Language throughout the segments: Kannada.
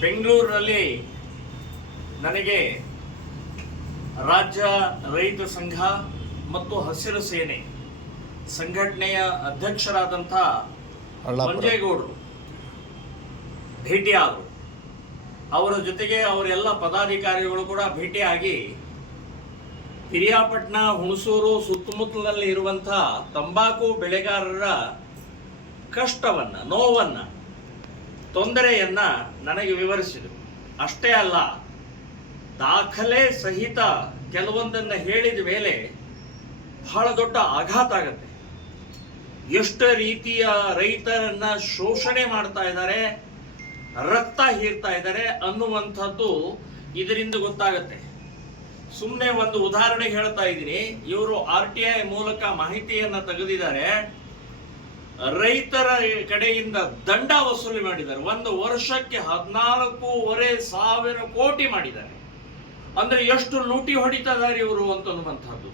ಬೆಂಗಳೂರಿನಲ್ಲಿ ನನಗೆ ರಾಜ್ಯ ರೈತ ಸಂಘ ಮತ್ತು ಹಸಿರು ಸೇನೆ ಸಂಘಟನೆಯ ಅಧ್ಯಕ್ಷರಾದಂಥ ಮಂಜೇಗೌಡರು ಭೇಟಿಯಾದರು. ಅವರ ಜೊತೆಗೆ ಅವರೆಲ್ಲ ಪದಾಧಿಕಾರಿಗಳು ಕೂಡ ಭೇಟಿಯಾಗಿ ಪಿರಿಯಾಪಟ್ಟಣ, ಹುಣಸೂರು ಸುತ್ತಮುತ್ತಲಿನಲ್ಲಿ ಇರುವಂಥ ತಂಬಾಕು ಬೆಳೆಗಾರರ ಕಷ್ಟವನ್ನ, ನೋವನ್ನ, ತೊಂದರೆಯನ್ನ ನನಗೆ ವಿವರಿಸಿದರು. ಅಷ್ಟೇ ಅಲ್ಲ, ದಾಖಲೆ ಸಹಿತ ಕೆಲವೊಂದನ್ನು ಹೇಳಿದ ಮೇಲೆ ಬಹಳ ದೊಡ್ಡ ಆಘಾತ ಆಗುತ್ತೆ. ಎಷ್ಟು ರೀತಿಯ ರೈತರನ್ನ ಶೋಷಣೆ ಮಾಡ್ತಾ ಇದ್ದಾರೆ, ರಕ್ತ ಹೀರ್ತಾ ಇದ್ದಾರೆ ಅನ್ನುವಂಥದ್ದು ಇದರಿಂದ ಗೊತ್ತಾಗುತ್ತೆ. ಸುಮ್ಮನೆ ಒಂದು ಉದಾಹರಣೆ ಹೇಳ್ತಾ ಇದ್ದೀನಿ. ಇವರು RTI ಮೂಲಕ ಮಾಹಿತಿಯನ್ನ ತೆಗೆದಿದ್ದಾರೆ. ರೈತರ ಕಡೆಯಿಂದ ದಂಡ ವಸೂಲಿ ಮಾಡಿದ್ದಾರೆ. ಒಂದು ವರ್ಷಕ್ಕೆ 14,500 ಕೋಟಿ ಮಾಡಿದ್ದಾರೆ. ಅಂದ್ರೆ ಎಷ್ಟು ಲೂಟಿ ಹೊಡಿತಾ ಇದ್ದಾರೆ ಇವರು ಅಂತನ್ನುವಂಥದ್ದು.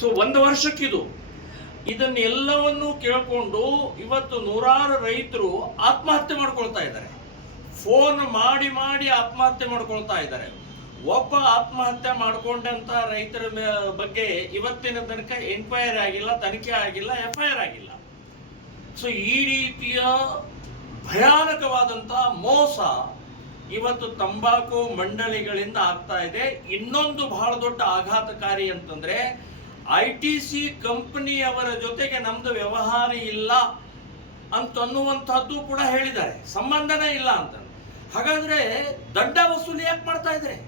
ಸೊ ಒಂದು ವರ್ಷಕ್ಕಿದು. ಇದನ್ನೆಲ್ಲವನ್ನು ಕೇಳಿಕೊಂಡು ಇವತ್ತು ನೂರಾರು ರೈತರು ಆತ್ಮಹತ್ಯೆ ಮಾಡ್ಕೊಳ್ತಾ ಇದ್ದಾರೆ. ಫೋನ್ ಮಾಡಿ ಮಾಡಿ ಆತ್ಮಹತ್ಯೆ ಮಾಡ್ಕೊಳ್ತಾ ಇದ್ದಾರೆ. ಒಬ್ಬ ಆತ್ಮಹತ್ಯೆ ಮಾಡ್ಕೊಂಡಂತ ರೈತರ ಬಗ್ಗೆ ಇವತ್ತಿನ ತನಕ ಎನ್ಕ್ವೈರಿ ಆಗಿಲ್ಲ, ತನಿಖೆ ಆಗಿಲ್ಲ, FIR ಆಗಿಲ್ಲ. ಸೊ ಈ ರೀತಿಯ ಭಯಾನಕವಾದಂತ ಮೋಸ ಇವತ್ತು ತಂಬಾಕು ಮಂಡಳಿಗಳಿಂದ ಆಗ್ತಾ ಇದೆ. ಇನ್ನೊಂದು ಬಹಳ ದೊಡ್ಡ ಆಘಾತಕಾರಿ ಅಂತಂದ್ರೆ ITC ಕಂಪನಿಯವರ ಜೊತೆಗೆ ನಮ್ದು ವ್ಯವಹಾರ ಇಲ್ಲ ಅಂತನ್ನುವಂಥದ್ದು ಕೂಡ ಹೇಳಿದ್ದಾರೆ. ಸಂಬಂಧನೇ ಇಲ್ಲ ಅಂತ. ಹಾಗಾದ್ರೆ ದಂಡ ವಸೂಲಿ ಯಾಕೆ ಮಾಡ್ತಾ ಇದ್ದಾರೆ?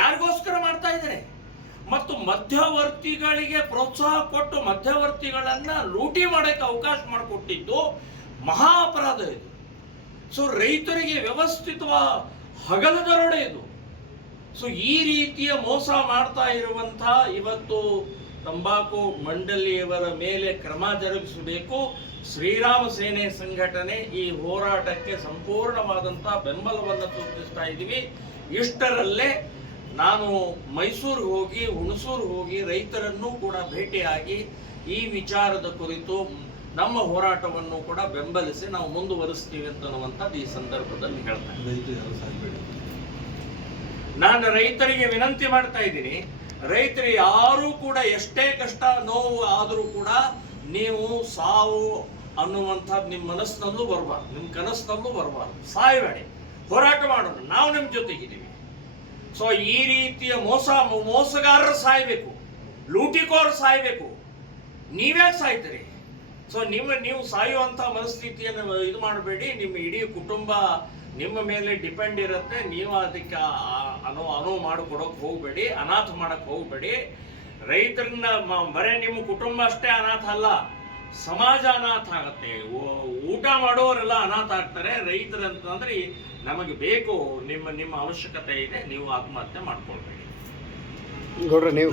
ಯಾರಿಗೋಸ್ಕರ ಮಾಡ್ತಾ ಇದ್ದಾರೆ? ಮತ್ತು ಮಧ್ಯವರ್ತಿಗಳಿಗೆ ಪ್ರೋತ್ಸಾಹ ಕೊಟ್ಟು ಮಧ್ಯವರ್ತಿಗಳನ್ನ ಲೂಟಿ ಮಾಡಕ್ಕೆ ಅವಕಾಶ ಮಾಡಿಕೊಟ್ಟಿದ್ದು ಮಹಾ ಅಪರಾಧ ಇದು. ಸೊ ರೈತರಿಗೆ ವ್ಯವಸ್ಥಿತವಾದ ಹಗಲು ದರೋಡೆ ಇದು. ಸೊ ಈ ರೀತಿಯ ಮೋಸ ಮಾಡ್ತಾ ಇರುವಂತ ಇವತ್ತು ತಂಬಾಕು ಮಂಡಳಿಯವರ ಮೇಲೆ ಕ್ರಮ ಜರುಗಿಸಬೇಕು. ಶ್ರೀರಾಮ ಸೇನೆ ಸಂಘಟನೆ ಈ ಹೋರಾಟಕ್ಕೆ ಸಂಪೂರ್ಣವಾದಂತಹ ಬೆಂಬಲವನ್ನು ಸೂಚಿಸ್ತಾ ಇದ್ದೀವಿ. ಇಷ್ಟರಲ್ಲೇ ನಾನು ಮೈಸೂರು ಹೋಗಿ, ಹುಣಸೂರು ಹೋಗಿ ರೈತರನ್ನು ಕೂಡ ಭೇಟಿಯಾಗಿ ಈ ವಿಚಾರದ ಕುರಿತು ನಮ್ಮ ಹೋರಾಟವನ್ನು ಕೂಡ ಬೆಂಬಲಿಸಿ ನಾವು ಮುಂದುವರಿಸ್ತೀವಿ ಅಂತನ್ನುವಂಥದ್ದು ಈ ಸಂದರ್ಭದಲ್ಲಿ ಹೇಳ್ತೇನೆ. ನಾನು ರೈತರಿಗೆ ವಿನಂತಿ ಮಾಡ್ತಾ ಇದ್ದೀನಿ, ರೈತರು ಯಾರೂ ಕೂಡ ಎಷ್ಟೇ ಕಷ್ಟ ನೋವು ಆದರೂ ಕೂಡ ನೀವು ಸಾವು ಅನ್ನುವಂಥದ್ದು ನಿಮ್ಮ ಮನಸ್ಸಿನಲ್ಲೂ ಬರಬಾರ್ದು, ನಿಮ್ಮ ಕನಸಿನಲ್ಲೂ ಬರಬಾರ್ದು. ಸಾಯಬೇಡಿ, ಹೋರಾಟ ಮಾಡೋಣ, ನಾವು ನಿಮ್ಮ ಜೊತೆಗಿದ್ದೀವಿ. ಸೊ ಈ ರೀತಿಯ ಮೋಸಗಾರರು ಸಾಯ್ಬೇಕು, ಲೂಟಿಕೋರು ಸಾಯ್ಬೇಕು. ನೀವ್ಯಾಕೆ ಸಾಯ್ತೀರಿ? ಸೊ ನೀವು ಸಾಯುವಂತ ಮನಸ್ಥಿತಿಯನ್ನು ಇದು ಮಾಡಬೇಡಿ. ನಿಮ್ಮ ಇಡೀ ಕುಟುಂಬ ನಿಮ್ಮ ಮೇಲೆ ಡಿಪೆಂಡ್ ಇರುತ್ತೆ. ನೀವು ಅದಕ್ಕೆ ಅನುವು ಮಾಡಿಕೊಡೋಕೆ ಹೋಗ್ಬೇಡಿ, ಅನಾಥ ಮಾಡಕ್ ಹೋಗ್ಬೇಡಿ. ರೈತರನ್ನ ಬರೇ ನಿಮ್ಮ ಕುಟುಂಬ ಅಷ್ಟೇ ಅನಾಥ ಅಲ್ಲ, ಸಮಾಜ ಅನಾಥ ಆಗತ್ತೆ. ಊಟ ಮಾಡೋರೆಲ್ಲ ಅನಾಥ ಆಗ್ತಾರೆ. ರೈತರಂತಂದ್ರೆ ನಮಗೆ ಬೇಕು, ನಿಮ್ಮ ಅವಶ್ಯಕತೆ ಇದೆ, ನೀವು ಆತ್ಮಹತ್ಯೆ ಮಾಡ್ಕೊಳ್ಬೇಡಿ. ಗೌಡ್ರ ನೀವು